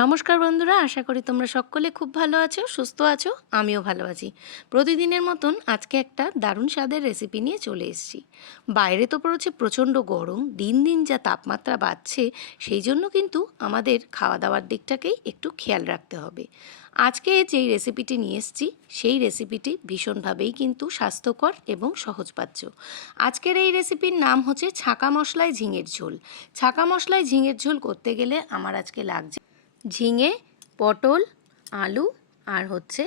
নমস্কার বন্ধুরা, আশা করি তোমরা সকলে খুব ভালো আছো, সুস্থ আছো, আমিও ভালো আছি। প্রতিদিনের মতন আজকে একটা দারুণ স্বাদের রেসিপি নিয়ে চলে এসেছি। বাইরে তো পড়েছে প্রচণ্ড গরম, দিন দিন যা তাপমাত্রা বাড়ছে, সেই জন্য কিন্তু আমাদের খাওয়া দাওয়ার দিকটাকেই একটু খেয়াল রাখতে হবে। আজকে যেই রেসিপিটি নিয়ে এসেছি, সেই রেসিপিটি ভীষণভাবেই কিন্তু স্বাস্থ্যকর এবং সহজপাচ্য। আজকের এই রেসিপির নাম হচ্ছে ছাকা মশলায় ঝিঙের ঝোল। ছাকা মশলায় ঝিঙের ঝোল করতে গেলে আমার আজকে লাগছে ঝিঙে, পটল, আলু আর হচ্ছে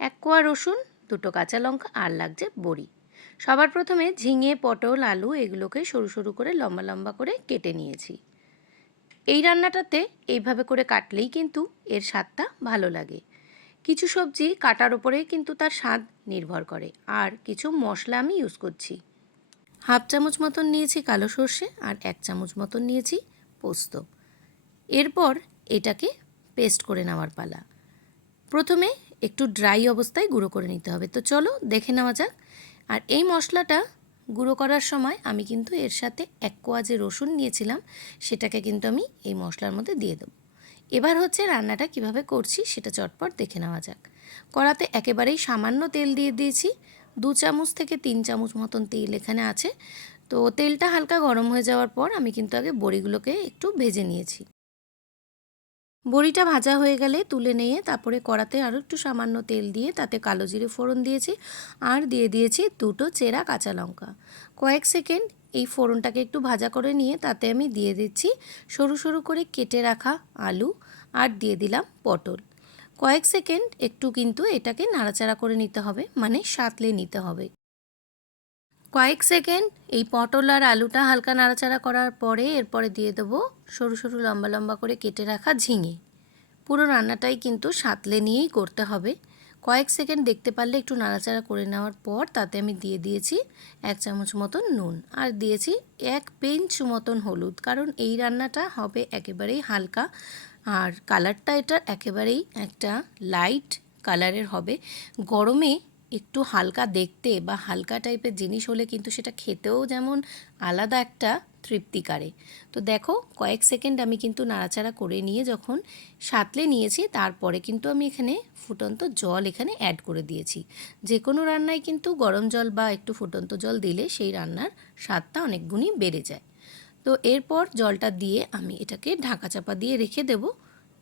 এক কোয়া রসুন, দুটো কাঁচা লঙ্কা আর লাগছে বড়ি। সবার প্রথমে ঝিঙে, পটল, আলু এগুলোকে সরু সরু করে লম্বা লম্বা করে কেটে নিয়েছি। এই রান্নাটাতে এইভাবে করে কাটলেই কিন্তু এর স্বাদটা ভালো লাগে। কিছু সবজি কাটার ওপরেই কিন্তু তার স্বাদ নির্ভর করে আর কিছু মশলা আমি ইউজ করছি। হাফ চামচ মতন নিয়েছি কালো সর্ষে আর এক চামচ মতন নিয়েছি পোস্ত। এরপর এটাকে পেস্ট করে নেওয়ার পালা। প্রথমে একটু ড্রাই অবস্থায় গুঁড়ো করে নিতে হবে। তো চলো দেখে নেওয়া যাক। আর এই মশলাটা গুঁড়ো করার সময় আমি কিন্তু এর সাথে এক কোয়া যে রসুন নিয়েছিলাম, সেটাকে কিন্তু আমি এই মশলার মধ্যে দিয়ে দেবো। এবার হচ্ছে রান্নাটা কীভাবে করছি সেটা চটপট দেখে নেওয়া যাক। কড়াতে একেবারেই সামান্য তেল দিয়ে দিয়েছি। দু চামচ থেকে তিন চামচ মতন তেল এখানে আছে। তো তেলটা হালকা গরম হয়ে যাওয়ার পর আমি কিন্তু আগে বড়িগুলোকে একটু ভেজে নিয়েছি। বড়িটা ভাজা হয়ে গেলে তুলে নিয়ে তারপরে কড়াতে আরও একটু সামান্য তেল দিয়ে তাতে কালো জিরে ফোড়ন দিয়েছি আর দিয়ে দিয়েছি দুটো চেরা কাঁচা লঙ্কা। কয়েক সেকেন্ড এই ফোড়নটাকে একটু ভাজা করে নিয়ে তাতে আমি দিয়ে দিচ্ছি সরু সরু করে কেটে রাখা আলু আর দিয়ে দিলাম পটল। কয়েক সেকেন্ড একটু কিন্তু এটাকে নাড়াচাড়া করে নিতে হবে মানে সাঁতলে নিতে হবে। কয়েক সেকেন্ড, এই পটল আর আলুটা হালকা নাড়াচাড়া করার পরে এরপরে দিয়ে দেবো সরু সরু লম্বা লম্বা করে কেটে রাখা ঝিঙে। পুরো রান্নাটাই কিন্তু সাঁতলে নিয়েই করতে হবে। কয়েক সেকেন্ড দেখতে পারলে একটু নাড়াচাড়া করে নেওয়ার পর তাতে আমি দিয়ে দিয়েছি এক চামচ মতন নুন আর দিয়েছি এক পেঞ্চ মতন হলুদ, কারণ এই রান্নাটা হবে একেবারেই হালকা আর কালারটা এটা একেবারেই একটা লাইট কালারের হবে। গরমে একটু হালকা দেখতে বা হালকা টাইপের জিনিস হলে কিন্তু সেটা খেতেও যেমন আলাদা একটা তৃপ্তিকারে তো দেখো কয়েক সেকেন্ড আমি কিন্তু নাড়াচাড়া করে নিয়ে যখন সাতলে নিয়েছি তারপরে কিন্তু আমি এখানে ফুটন্ত জল এখানে অ্যাড করে দিয়েছি। যে কোনো রান্নায় কিন্তু গরম জল বা একটু ফুটন্ত জল দিলে সেই রান্নার স্বাদটা অনেক গুণই বেড়ে যায়। তো এরপর জলটা দিয়ে আমি এটাকে ঢাকা চাপা দিয়ে রেখে দেব।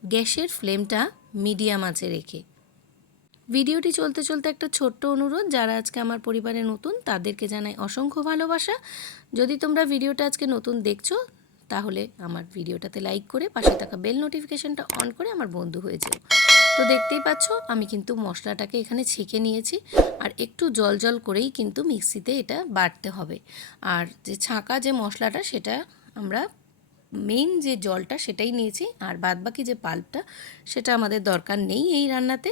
গ্যাসের ফ্লেমটা মিডিয়াম আঁচে রেখে। ভিডিওটি চলতে চলতে একটা ছোট্ট অনুরোধ, যারা আজকে আমার পরিবারে নতুন তাদেরকে জানাই অসংখ্য ভালোবাসা। যদি তোমরা ভিডিওটা আজকে নতুন দেখছ, তাহলে আমার ভিডিওটাতে লাইক করে পাশে থাকা বেল নোটিফিকেশনটা অন করে আমার বন্ধু হয়ে যেও। তো দেখতেই পাচ্ছ, আমি কিন্তু মশলাটাকে এখানে ছেঁকে নিয়েছি, আর একটু জল জল করেই কিন্তু মিক্সিতে এটা বাটতে হবে। আর যে ছাঁকা যে মশলাটা, সেটা আমরা মেইন যে জলটা সেটাই নিয়েছি, আর বাদবাকি যে পাল্পটা সেটা আমাদের দরকার নেই এই রান্নাতে।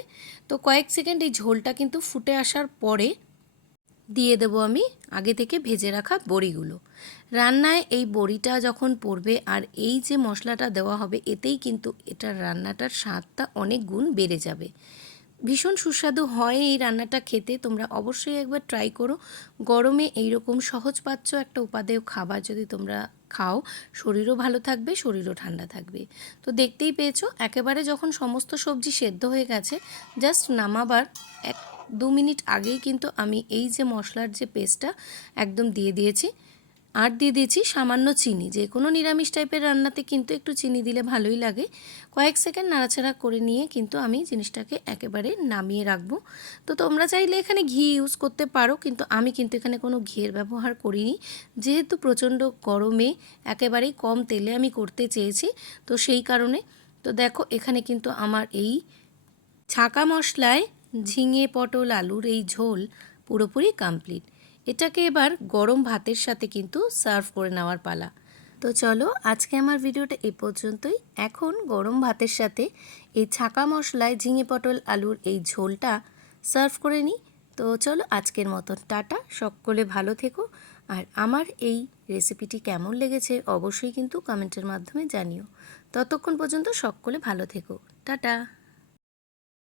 তো কয়েক সেকেন্ড এই ঝোলটা কিন্তু ফুটে আসার পরে দিয়ে দেবো আমি আগে থেকে ভেজে রাখা বড়িগুলো। রান্নায় এই বড়িটা যখন পড়বে আর এই যে মশলাটা দেওয়া হবে, এতেই কিন্তু এটার রান্নাটার স্বাদটা অনেক গুণ বেড়ে যাবে। ভীষণ সুস্বাদু হয় এই রান্নাটা খেতে। তোমরা অবশ্যই একবার ট্রাই করো। গরমে এইরকম সহজপাচ্য একটা উপাদেয় খাবার যদি তোমরা খাও, শরীরও ভালো থাকবে, শরীরও ঠান্ডা থাকবে। তো দেখতেই পেয়েছ, একেবারে যখন সমস্ত সবজি সেদ্ধ হয়ে গেছে জাস্ট নামাবার এক দু মিনিট আগেই কিন্তু আমি এই যে মশলার যে পেস্টটা একদম দিয়ে দিয়েছি। আর দিয়ে দিয়েছি সামান্য চিনি। যে কোনো নিরামিষ টাইপের রান্নাতে কিন্তু একটু চিনি দিলে ভালোই লাগে। কয়েক সেকেন্ড নাড়াচাড়া করে নিয়ে কিন্তু আমি জিনিসটাকে একেবারে নামিয়ে রাখব। তো তোমরা চাইলে এখানে ঘি ইউজ করতে পারো, কিন্তু আমি কিন্তু এখানে কোনো ঘিয়ের ব্যবহার করিনি। যেহেতু প্রচণ্ড গরমে একেবারেই কম তেলে আমি করতে চেয়েছি, তো সেই কারণে। তো দেখো, এখানে কিন্তু আমার এই ছাকা মশলায় ঝিঙে, পটল, আলুর এই ঝোল পুরোপুরি কমপ্লিট এটাকে এবার গরম ভাতের সাথে কিন্তু সার্ভ করে নেওয়ার পালা। তো চলো, আজকে আমার ভিডিওটা এ পর্যন্তই। এখন গরম ভাতের সাথে এই ছাকা মশলায় ঝিঙে পটল, আলুর এই ঝোলটা সার্ভ করে নিই। তো চলো, আজকের মতন টাটা। সকলে ভালো থেকো। আর আমার এই রেসিপিটি কেমন লেগেছে অবশ্যই কিন্তু কমেন্টের মাধ্যমে জানিও। ততক্ষণ পর্যন্ত সকলে ভালো থেকো। টাটা।